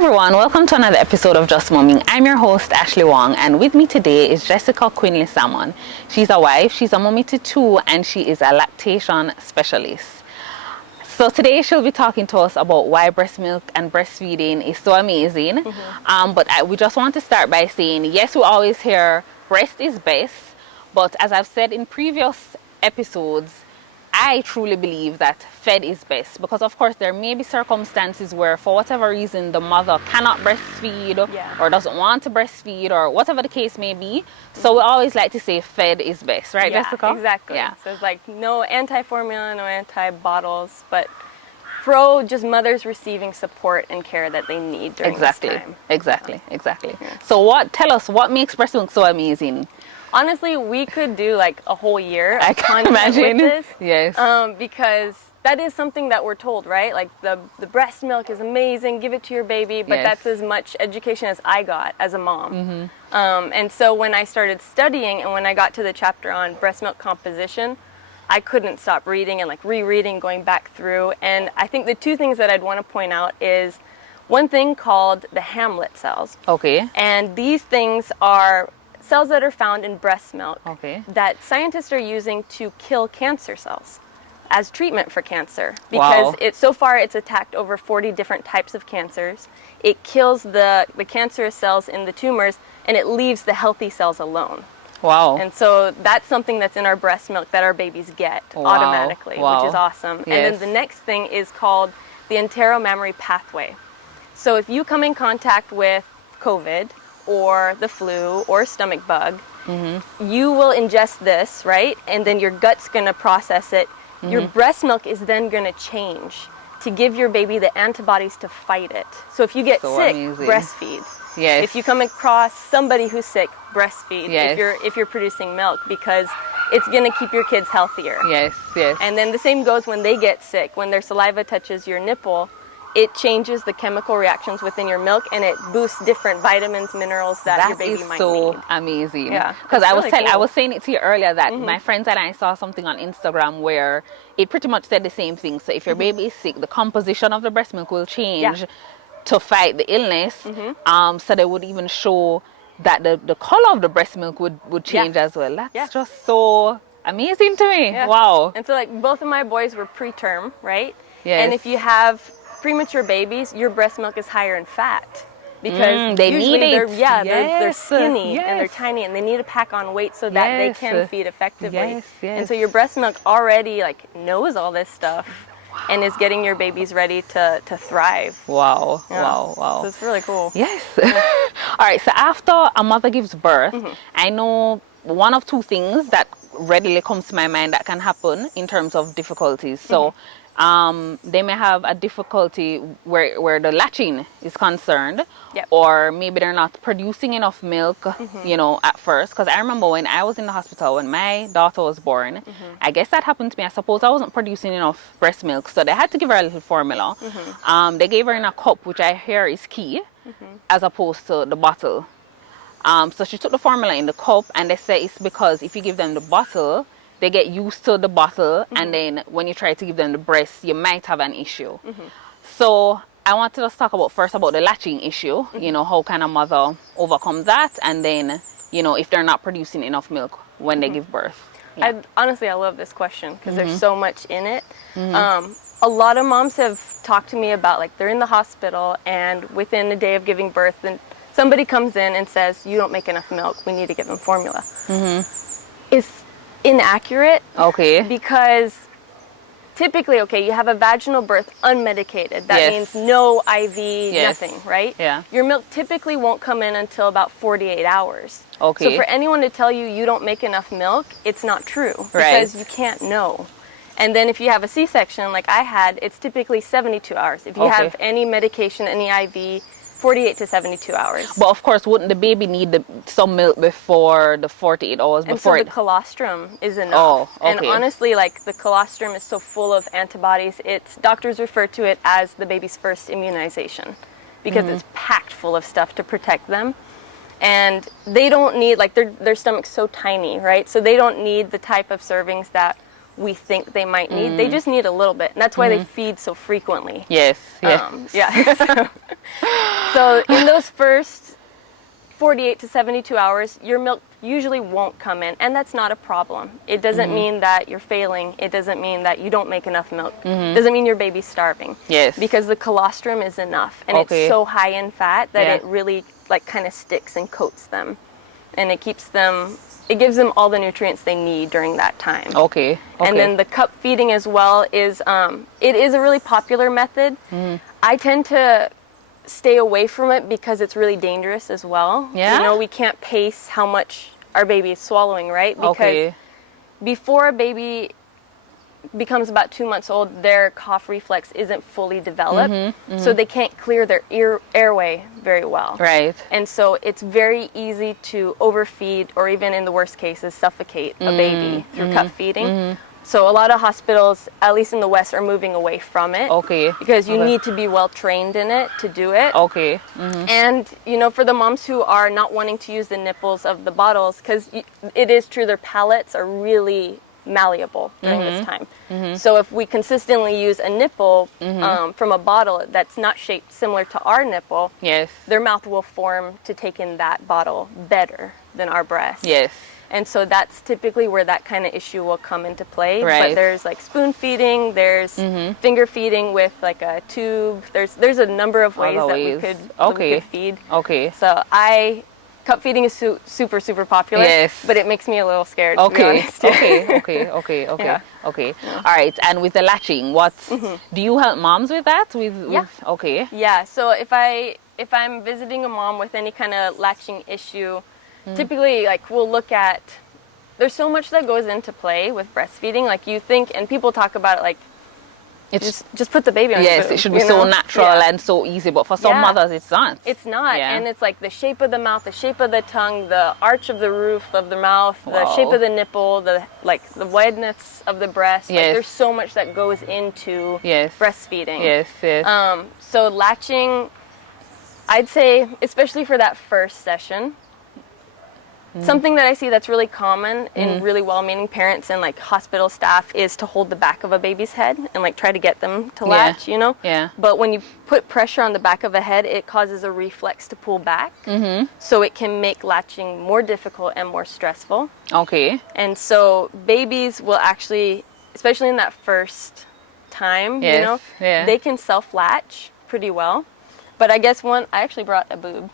everyone, welcome to another episode of Just Momming. I'm your host Ashley Wong, and with me today is Jessica Quinley Salmon. She's a wife, she's a mommy to two, and she is a lactation specialist. So today she'll be talking to us about why breast milk and breastfeeding is so amazing. We just want to start by saying, yes, we always hear breast is best, but as I've said in previous episodes, I truly believe that fed is best, because of course there may be circumstances where for whatever reason the mother cannot breastfeed or doesn't want to breastfeed or whatever the case may be. So we always like to say fed is best, right, Jessica? Exactly. Yeah. So it's like no anti-formula, no anti-bottles, but pro just mothers receiving support and care that they need during this time. Exactly. Yeah. So tell us what makes breast milk so amazing? Honestly, we could do like a whole year I of can content imagine. with this. Yes. Because that is something that we're told, right? Like the breast milk is amazing, give it to your baby, but that's as much education as I got as a mom. And so when I started studying and when I got to the chapter on breast milk composition, I couldn't stop reading and like rereading, going back through. And I think the two things that I'd want to point out is one thing called the Hamlet cells. Okay. And these things are cells that are found in breast milk that scientists are using to kill cancer cells as treatment for cancer, because so far it's attacked over 40 different types of cancers. It kills the cancerous cells in the tumors and it leaves the healthy cells alone. Wow. And so that's something that's in our breast milk that our babies get automatically, which is awesome. And then the next thing is called the entero-mammary pathway. So if you come in contact with COVID or the flu or stomach bug, you will ingest this, right? And then your gut's gonna process it. Your breast milk is then gonna change to give your baby the antibodies to fight it. So if you get sick, breastfeed. Yes. If you come across somebody who's sick, breastfeed. Yes. If you're producing milk, because it's gonna keep your kids healthier. Yes. And then the same goes when they get sick. When their saliva touches your nipple, it changes the chemical reactions within your milk and it boosts different vitamins, minerals that your baby might need. That is so amazing. Yeah. Because cool. I was saying it to you earlier that my friends and I saw something on Instagram where it pretty much said the same thing. So if your baby is sick, the composition of the breast milk will change to fight the illness. So they would even show that the color of the breast milk would change as well. That's just so amazing to me. Yeah. Wow. And so like both of my boys were preterm, right? Yes. And if you have premature babies, your breast milk is higher in fat because they usually need it. they're skinny and they're tiny and they need to pack on weight so that they can feed effectively. And so your breast milk already like knows all this stuff and is getting your babies ready to thrive. Wow. So it's really cool. Yes. All right, so after a mother gives birth, I know one of two things that readily comes to my mind that can happen in terms of difficulties. So they may have a difficulty where the latching is concerned, or maybe they're not producing enough milk, at first. Because I remember when I was in the hospital, when my daughter was born, I guess that happened to me. I suppose I wasn't producing enough breast milk, so they had to give her a little formula. They gave her in a cup, which I hear is key, as opposed to the bottle. So she took the formula in the cup, and they say it's because if you give them the bottle, they get used to the bottle, and then when you try to give them the breast, you might have an issue. So I want to just talk first about the latching issue. How can a mother overcome that, and then if they're not producing enough milk when they give birth. Honestly, I love this question because there's so much in it. A lot of moms have talked to me about like they're in the hospital and within a day of giving birth, then somebody comes in and says, "You don't make enough milk. We need to give them formula." It's inaccurate. Because typically, you have a vaginal birth unmedicated. That means no IV, nothing, right? Your milk typically won't come in until about 48 hours. So for anyone to tell you you don't make enough milk, it's not true because you can't know. And then if you have a C-section like I had, it's typically 72 hours. If you have any medication, any IV, 48 to 72 hours. But of course, wouldn't the baby need some milk before the 48 hours before? And so the colostrum is enough. And honestly, like the colostrum is so full of antibodies, doctors refer to it as the baby's first immunization because it's packed full of stuff to protect them. And they don't need, like their stomach's so tiny, right? So they don't need the type of servings that we think they might need. They just need a little bit, and that's why they feed so frequently. Yes. Yeah. So in those first 48 to 72 hours, your milk usually won't come in, and that's not a problem. It doesn't mean that you're failing. It doesn't mean that you don't make enough milk. It doesn't mean your baby's starving. Yes. Because the colostrum is enough, and it's so high in fat that it really like kind of sticks and coats them, and it keeps them. It gives them all the nutrients they need during that time. Okay. And then the cup feeding as well is it is a really popular method. I tend to stay away from it because it's really dangerous as well. Yeah. You know, we can't pace how much our baby is swallowing, right? Because before a baby becomes about 2 months old, their cough reflex isn't fully developed, so they can't clear their airway very well. Right. And so it's very easy to overfeed, or even in the worst cases, suffocate a baby through cup feeding. So a lot of hospitals, at least in the West, are moving away from it. Okay. Because you need to be well trained in it to do it. Okay. And, you know, for the moms who are not wanting to use the nipples of the bottles, because it is true, their palates are really malleable during this time. So if we consistently use a nipple from a bottle that's not shaped similar to our nipple, their mouth will form to take in that bottle better than our breast. Yes. And so that's typically where that kind of issue will come into play. Right. But there's like spoon feeding, there's finger feeding with like a tube. There's a number of ways that we could feed. Okay. So cup feeding is super, super popular. Yes. But it makes me a little scared, to be honest. Okay. All right. And with the latching, do you help moms with that? Okay. Yeah. So if I'm visiting a mom with any kind of latching issue, typically, like, we'll look at, there's so much that goes into play with breastfeeding. Like, you think, and people talk about it like, it's just put the baby on your boob, it should be so natural and so easy, but for some mothers it's not. It's not. And it's like the shape of the mouth, the shape of the tongue, the arch of the roof of the mouth, the shape of the nipple, the wideness of the breast. Like, there's so much that goes into breastfeeding. So latching, I'd say, especially for that first session, something that I see that's really common in really well-meaning parents and like hospital staff is to hold the back of a baby's head and like try to get them to latch, you know? But when you put pressure on the back of a head, it causes a reflex to pull back. So it can make latching more difficult and more stressful. Okay. And so babies will actually, especially in that first time, you know, they can self-latch pretty well. But I guess I actually brought a boob.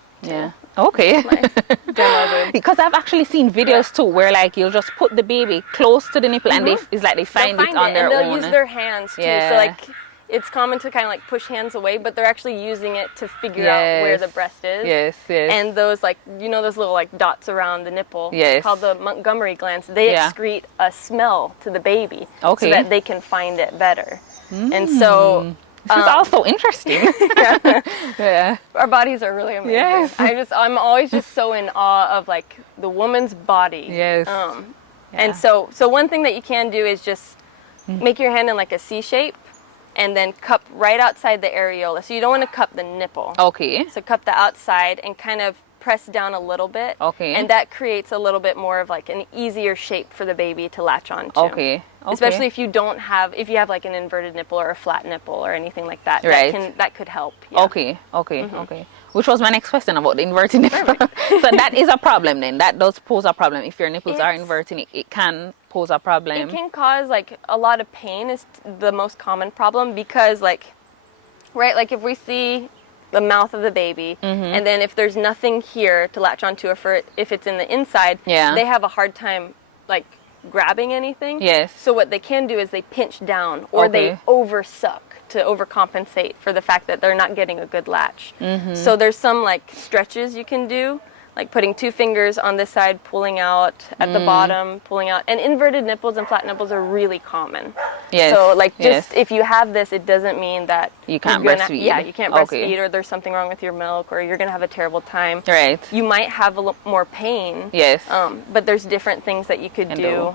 Okay. Demo boob. Because I've actually seen videos too where like you'll just put the baby close to the nipple and it's like they find it on their own. And they'll use their hands too. So like it's common to kind of like push hands away, but they're actually using it to figure out where the breast is. And those like, you know, those little like dots around the nipple called the Montgomery glands, they excrete a smell to the baby so that they can find it better. And so this is also interesting. Our bodies are really amazing. I'm always just so in awe of like the woman's body. And so one thing that you can do is just make your hand in like a C shape and then cup right outside the areola. So you don't want to cup the nipple. So cup the outside and kind of press down a little bit. And that creates a little bit more of like an easier shape for the baby to latch onto. Especially if you have like an inverted nipple or a flat nipple or anything like that. That could help. Okay. Which was my next question about the inverted nipple. So that is a problem then. That does pose a problem. If your nipples are inverting, it can pose a problem. It can cause like a lot of pain is the most common problem because like if we see the mouth of the baby and then if there's nothing here to latch onto if it's in the inside, they have a hard time like grabbing anything. So what they can do is they pinch down or they oversuck to overcompensate for the fact that they're not getting a good latch. So there's some like stretches you can do, like putting 2 fingers on this side, pulling out at the bottom, pulling out. And inverted nipples and flat nipples are really common. So like if you have this, it doesn't mean that you can't breastfeed. You can't breastfeed or there's something wrong with your milk or you're going to have a terrible time. You might have a little more pain. But there's different things that you could do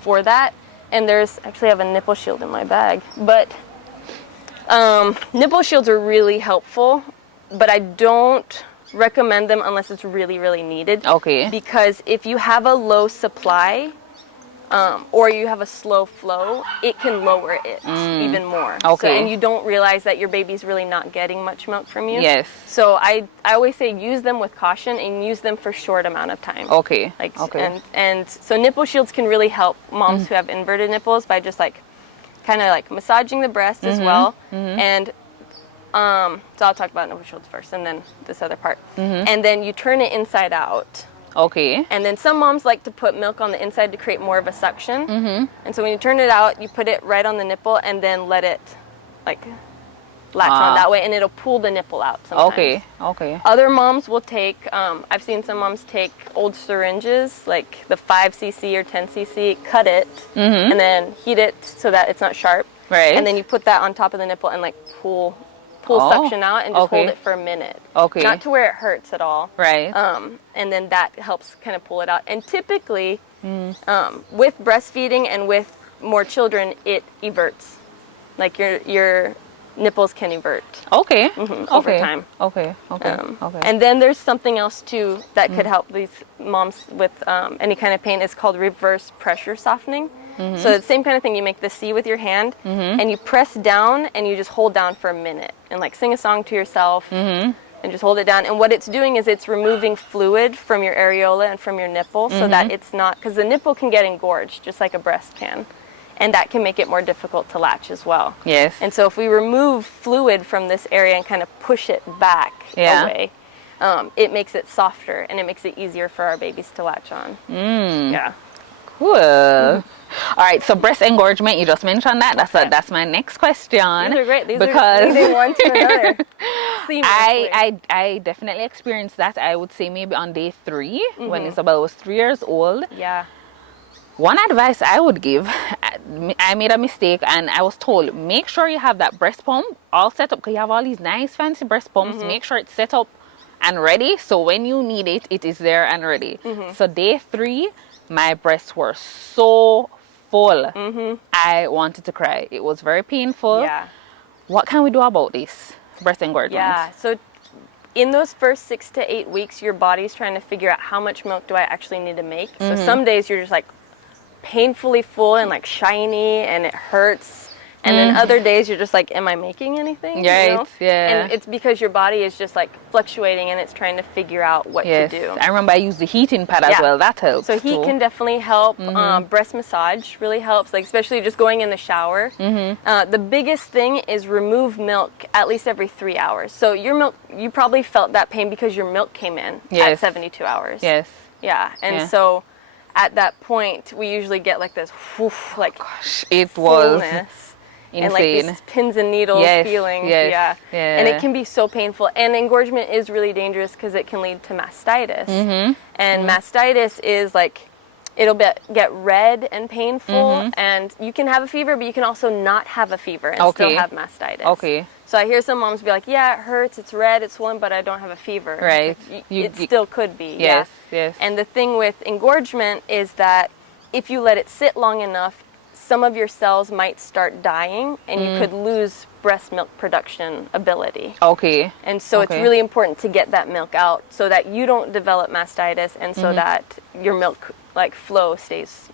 for that. And I actually have a nipple shield in my bag. But nipple shields are really helpful, but I don't recommend them unless it's really, really needed. Because if you have a low supply, or you have a slow flow, it can lower it even more. Okay. So, and you don't realize that your baby's really not getting much milk from you. Yes. So I always say use them with caution and use them for short amount of time. Okay. Like, Okay. and so nipple shields can really help moms who have inverted nipples by just like kind of like massaging the breast as well. And so I'll talk about nipple shields first and then this other part. And then you turn it inside out. Okay. And then some moms like to put milk on the inside to create more of a suction. And so when you turn it out, you put it right on the nipple and then let it like latch on that way, and it'll pull the nipple out sometimes. Okay. Okay. Other moms will take, I've seen some moms take old syringes, like the 5cc or 10cc, cut it, and then heat it so that it's not sharp. Right. And then you put that on top of the nipple and like pull suction out and just hold it for a minute. Okay. Not to where it hurts at all. Right. And then that helps kind of pull it out. And typically, with breastfeeding and with more children, it everts. Like your nipples can evert. Okay. Over time. Okay. Okay. Okay. And then there's something else too that could help these moms with any kind of pain. It's called reverse pressure softening. So it's the same kind of thing. You make the C with your hand and you press down and you just hold down for a minute and like sing a song to yourself and just hold it down. And what it's doing is it's removing fluid from your areola and from your nipple so that it's not, because the nipple can get engorged just like a breast can. And that can make it more difficult to latch as well. Yes. And so if we remove fluid from this area and kind of push it back away, it makes it softer and it makes it easier for our babies to latch on. Yeah. Cool. All right, so breast engorgement, you just mentioned that. That's my next question. These are great. These because are leading one to another. I definitely experienced that. I would say maybe on day 3 when Isabel was 3 years old. Yeah. One advice I would give, I made a mistake and I was told, make sure you have that breast pump all set up, because you have all these nice fancy breast pumps. Make sure it's set up and ready, so when you need it, it is there and ready. So day 3, my breasts were so full. I wanted to cry. It was very painful. Yeah. What can we do about this breast engorgement? Yeah. So in those first 6 to 8 weeks, your body's trying to figure out how much milk do I actually need to make. So some days you're just like painfully full and like shiny and it hurts. And then other days you're just like, am I making anything? Right, you know? yeah. And it's because your body is just like fluctuating and it's trying to figure out what to do. I remember I used the heating pad as well. That helps. So heat can definitely help. Breast massage really helps, like especially just going in the shower. The biggest thing is remove milk at least every 3 hours. So your milk, you probably felt that pain because your milk came in at 72 hours. Yes. Yeah, and so at that point we usually get like this whoosh, like it was fullness. insane. And like these pins and needles feelings. Yeah. And it can be so painful. And engorgement is really dangerous because it can lead to mastitis. And mastitis is like, it'll get red and painful, and you can have a fever, but you can also not have a fever and still have mastitis. Okay. So I hear some moms be like, yeah, it hurts, it's red, it's swollen, but I don't have a fever. Right. It still could be. Yes, yeah. yes. And the thing with engorgement is that if you let it sit long enough, some of your cells might start dying and you could lose breast milk production ability. Okay. And so it's really important to get that milk out so that you don't develop mastitis and so that your milk like flow stays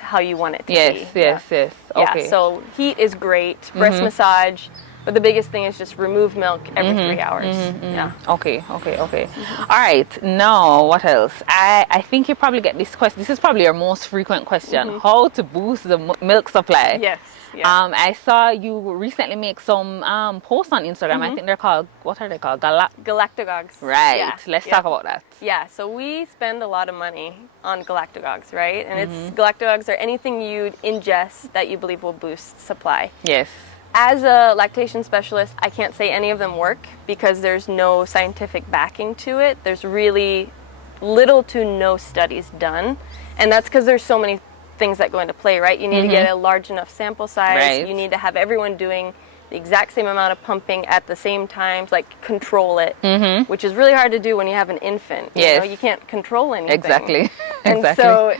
how you want it to be. Yes. Okay. Yeah, so heat is great, breast massage, but the biggest thing is just remove milk every 3 hours. Yeah. Okay. All right. Now, what else? I think you probably get this question. This is probably your most frequent question. How to boost the milk supply? Yes. Yeah. I saw you recently make some posts on Instagram. I think they're called, what are they called? Galactagogues. Right. Yeah. Let's talk about that. Yeah, so we spend a lot of money on galactagogues, right? And it's galactagogues are anything you ingest that you believe will boost supply. Yes. As a lactation specialist, I can't say any of them work because there's no scientific backing to it. There's really little to no studies done. And that's because there's so many things that go into play, right? You need to get a large enough sample size. Right. You need to have everyone doing the exact same amount of pumping at the same time, like control it, which is really hard to do when you have an infant. Yes. You know, you can't control anything. Exactly. And so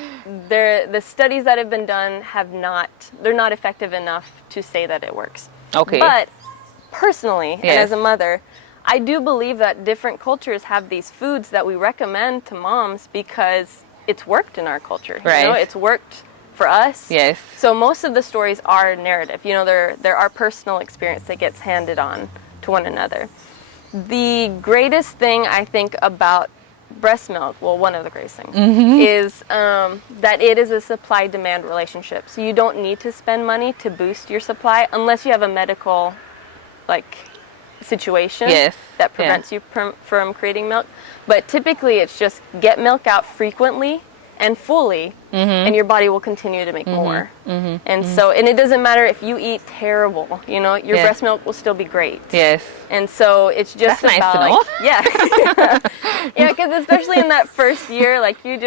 the studies that have been done they're not effective enough to say that it works. Okay. But personally, and as a mother, I do believe that different cultures have these foods that we recommend to moms because it's worked in our culture. Right. You know, it's worked for us. Yes. So most of the stories are narrative. You know, there are personal experience that gets handed on to one another. The greatest thing I think about breast milk, well, one of the greatest things, is that it is a supply-demand relationship. So you don't need to spend money to boost your supply unless you have a medical, like, situation that prevents you from creating milk. But typically it's just get milk out frequently and fully, and your body will continue to make more. And so, and it doesn't matter if you eat terrible, you know, your breast milk will still be great. Yes. And so it's just That's about nice to know. like, yeah, because especially in that first year, like you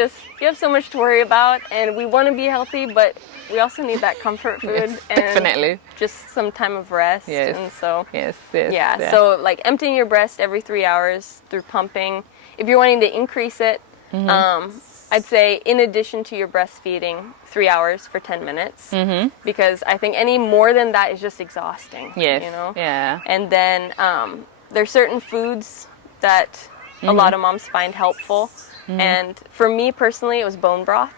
have so much to worry about, and we want to be healthy, but we also need that comfort food and definitely. just some time of rest. Yes. And so Yeah. so like emptying your breast every 3 hours through pumping. If you're wanting to increase it, I'd say in addition to your breastfeeding, 3 hours for 10 minutes, because I think any more than that is just exhausting. Yes. You know. Yeah. And then there's certain foods that a lot of moms find helpful, and for me personally, it was bone broth.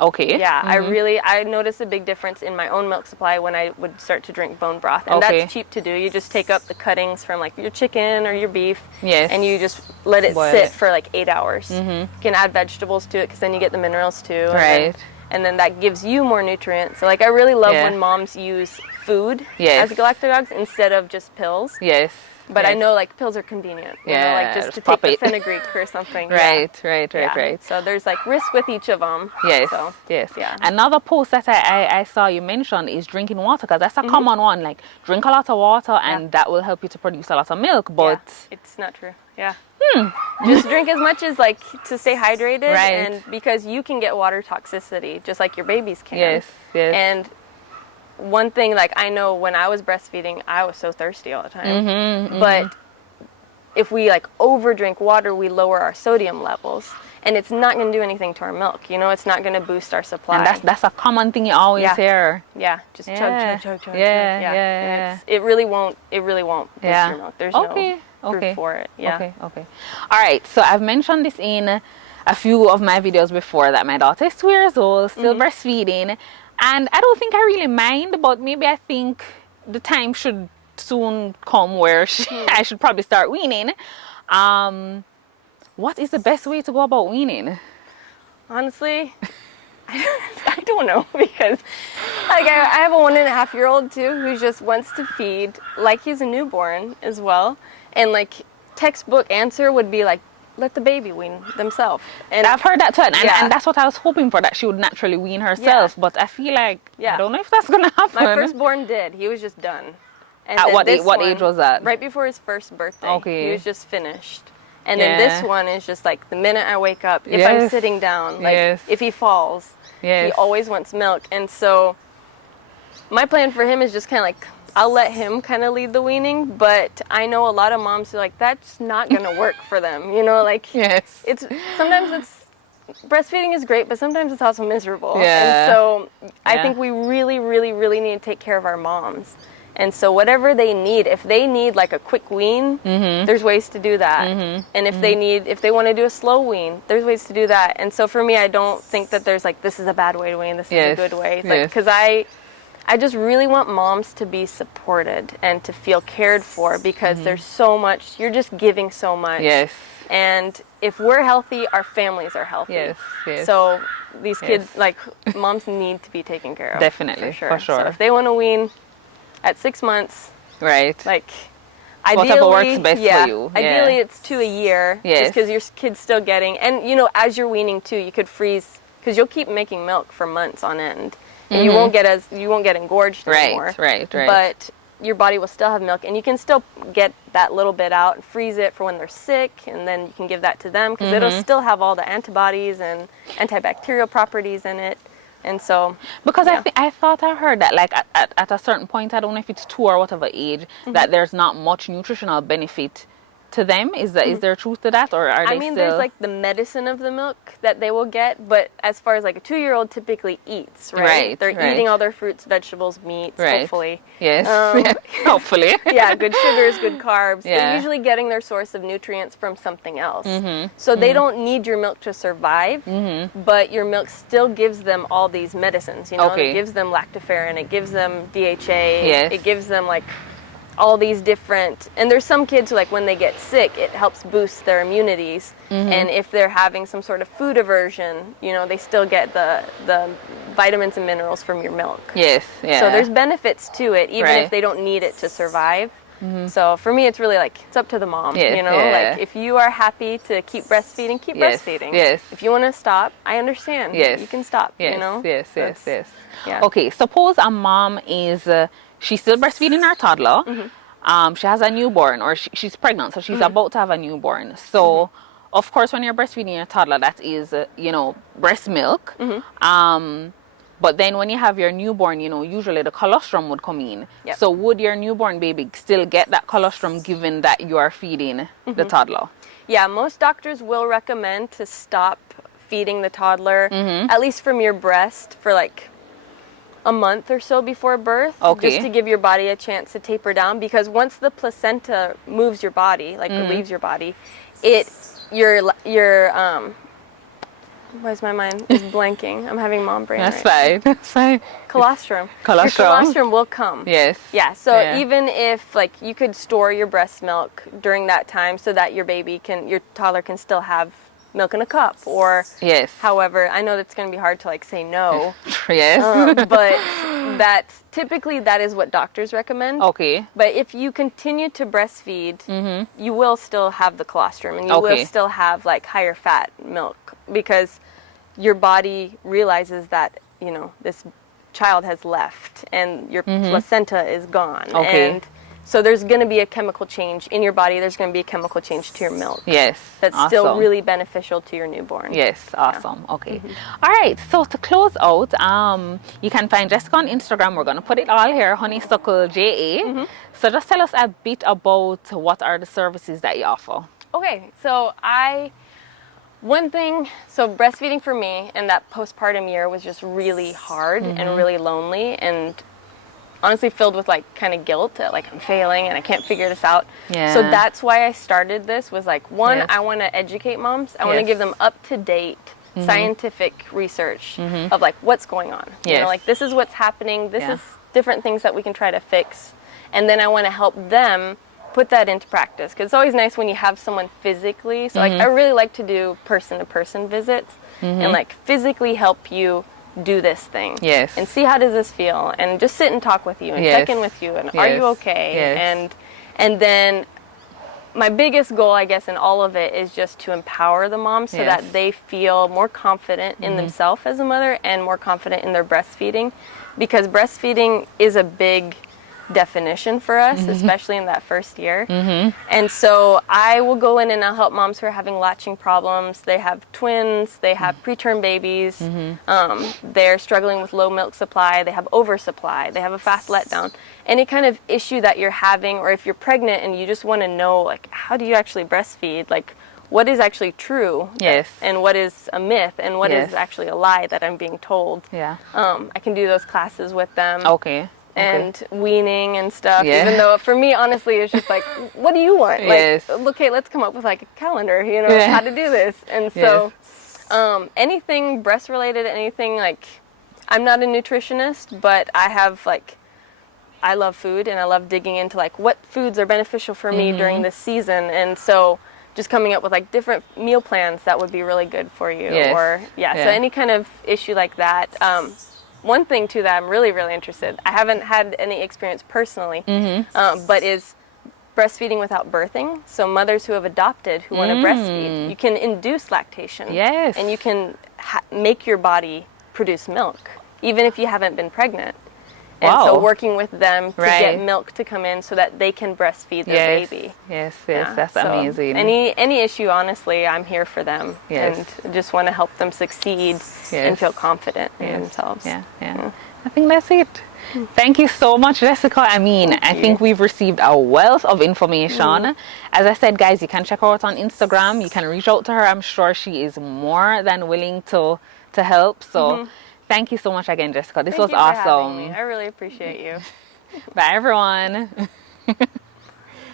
Okay. Yeah, I noticed a big difference in my own milk supply when I would start to drink bone broth. And that's cheap to do. You just take up the cuttings from like your chicken or your beef, and you just let it sit for like 8 hours. You can add vegetables to it because then you get the minerals too. Right. And then that gives you more nutrients. So like I really love when moms use food as galactagogues instead of just pills. Yes. But I know like pills are convenient. You know, like just to take the fenugreek or something. Right. So there's like risk with each of them. Yes. So, yes. Yeah. Another post that I saw you mention is drinking water, because that's a common one. Like drink a lot of water and that will help you to produce a lot of milk. But it's not true. Yeah. Just drink as much as like to stay hydrated, and because you can get water toxicity just like your babies can. Yes. And one thing, like I know when I was breastfeeding, I was so thirsty all the time. But if we like over drink water, we lower our sodium levels, and it's not going to do anything to our milk. You know, it's not going to boost our supply. And that's a common thing you always hear. Yeah, just chug. Yeah. It really won't boost your milk. There's no proof for it. Yeah. Okay. All right. So I've mentioned this in a few of my videos before that my daughter is 2 years old, still breastfeeding. And I don't think I really mind, but maybe I think the time should soon come where I should probably start weaning. What is the best way to go about weaning? Honestly, I don't know, because like I have a 1.5-year-old too who just wants to feed like he's a newborn as well. And like textbook answer would be like, let the baby wean themselves. And I've heard that too, and that's what I was hoping for, that she would naturally wean herself. But I feel like I don't know if that's gonna happen. My firstborn did. He was just done. And at what age was that? Right before his first birthday. Okay. He was just finished. And then this one is just like the minute I wake up, if I'm sitting down, like if he falls, he always wants milk. And so my plan for him is just kind of like, I'll let him kind of lead the weaning, but I know a lot of moms who are like, that's not going to work for them. You know, like sometimes breastfeeding is great, but sometimes it's also miserable. And so I think we really, really, really need to take care of our moms. And so whatever they need, if they need like a quick wean, there's ways to do that. And if they want to do a slow wean, there's ways to do that. And so for me, I don't think that there's like, this is a bad way to wean, this is a good way. It's like, because I just really want moms to be supported and to feel cared for, because there's so much, you're just giving so much. Yes. And if we're healthy, our families are healthy. Yes. So these kids, like, moms need to be taken care of. Definitely, for sure. So if they want to wean at 6 months, like, ideally, whatever works best for you. Ideally, it's to a year, just because your kid's still getting, and you know, as you're weaning too, you could freeze, because you'll keep making milk for months on end. And you won't get engorged anymore. Right. But your body will still have milk, and you can still get that little bit out and freeze it for when they're sick, and then you can give that to them, because it'll still have all the antibodies and antibacterial properties in it. And so, because I thought I heard that like at a certain point, I don't know if it's 2 or whatever age, that there's not much nutritional benefit to them? Is there truth to that, or are they I mean, still... there's like the medicine of the milk that they will get, but as far as like a 2-year-old typically eats, right? Right, They're right. eating all their fruits, vegetables, meats, Right. hopefully. Yes, hopefully. Yeah, good sugars, good carbs. Yeah. They're usually getting their source of nutrients from something else. So they don't need your milk to survive, but your milk still gives them all these medicines, you know? Okay. It gives them lactoferrin, it gives them DHA, Yes. it gives them like all these different, and there's some kids who like when they get sick, it helps boost their immunities. And if they're having some sort of food aversion, you know, they still get the vitamins and minerals from your milk. Yes, yeah. So there's benefits to it, even Right. if they don't need it to survive. So for me, it's really like, it's up to the mom, Yes, you know, yeah. like if you are happy to keep breastfeeding, keep Yes, breastfeeding. yes. If you want to stop, I understand. Yes. You can stop, Yes, you know. yes, yes, That's- yes. Yeah. Okay, suppose a mom is, she's still breastfeeding her toddler. She has a newborn, or she's pregnant, so she's about to have a newborn. So, of course, when you're breastfeeding your toddler, that is, you know, breast milk. But then when you have your newborn, you know, usually the colostrum would come in. Yep. So would your newborn baby still get that colostrum given that you are feeding the toddler? Yeah, most doctors will recommend to stop feeding the toddler, at least from your breast, for like a month or so before birth, Okay. just to give your body a chance to taper down. Because once the placenta moves your body, like leaves your body, why is my mind is blanking? I'm having mom brain. That's right now. fine. That's fine. Colostrum. Colostrum. Your colostrum will come. Yes. Yeah, so Yeah. even if like you could store your breast milk during that time so that your toddler can still have milk in a cup, or Yes. however, I know that's going to be hard to like say no, Yes. but typically that is what doctors recommend. Okay. But if you continue to breastfeed, you will still have the colostrum, and you Okay. will still have like higher fat milk, because your body realizes that, you know, this child has left and your placenta is gone. Okay. And so there's going to be a chemical change in your body. There's going to be a chemical change to your milk. Yes. That's still really beneficial to your newborn. Yes, awesome. Okay. All right. So to close out, you can find Jessica on Instagram. We're gonna put it all here, Honeysuckle JA. So just tell us a bit about what are the services that you offer. Okay, so breastfeeding for me in that postpartum year was just really hard and really lonely, and honestly filled with like kind of guilt that like I'm failing and I can't figure this out. Yeah. So that's why I started this, was like, one, Yes. I want to educate moms. I want to Yes. give them up-to-date scientific research of like what's going on. You Yes. know, like this is what's happening. This Yeah. is different things that we can try to fix. And then I want to help them put that into practice, because it's always nice when you have someone physically. So like I really like to do person-to-person visits and like physically help you do this thing. Yes. And see, how does this feel, and just sit and talk with you and Yes. check in with you, and are you Yes. okay? Yes. And then my biggest goal, I guess, in all of it is just to empower the moms so Yes. that they feel more confident in themselves as a mother and more confident in their breastfeeding, because breastfeeding is a big definition for us, especially in that first year. And so I will go in and I'll help moms who are having latching problems. They have twins, they have preterm babies, they're struggling with low milk supply, they have oversupply, they have a fast letdown. Any kind of issue that you're having, or if you're pregnant and you just want to know, like, how do you actually breastfeed? Like, what is actually true? Yes. And what is a myth, and what Yes. is actually a lie that I'm being told? Yeah. I can do those classes with them. Okay. And weaning and stuff. Yeah. Even though for me, honestly, it's just like, what do you want? Yes. Like, okay, let's come up with like a calendar, you know, Yeah. how to do this. And so anything breast related, anything like, I'm not a nutritionist, but I love food, and I love digging into like what foods are beneficial for me during this season. And so just coming up with like different meal plans that would be really good for you. Yes. Or so any kind of issue like that. One thing too that I'm really, really interested, I haven't had any experience personally, but is breastfeeding without birthing. So mothers who have adopted, who want to breastfeed, you can induce lactation. Yes. And you can make your body produce milk, even if you haven't been pregnant. And so Wow. working with them to Right. get milk to come in so that they can breastfeed their Yes. baby. Yes. Yeah, That's so amazing. Any issue, honestly, I'm here for them. Yes. And just want to help them succeed and Yes. feel confident in Yes. themselves. Yeah. I think that's it. Thank you so much, Jessica. I mean, Thank I you. think we've received a wealth of information. As I said, guys, you can check her out on Instagram. You can reach out to her. I'm sure she is more than willing to help. So thank you so much again, Jessica. This Thank was you for having awesome. me. I really appreciate you. Bye, everyone.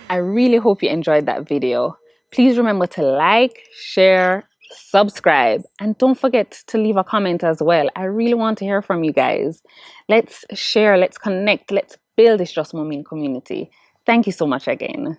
I really hope you enjoyed that video. Please remember to like, share, subscribe, and don't forget to leave a comment as well. I really want to hear from you guys. Let's share, let's connect, let's build this Just Mommy community. Thank you so much again.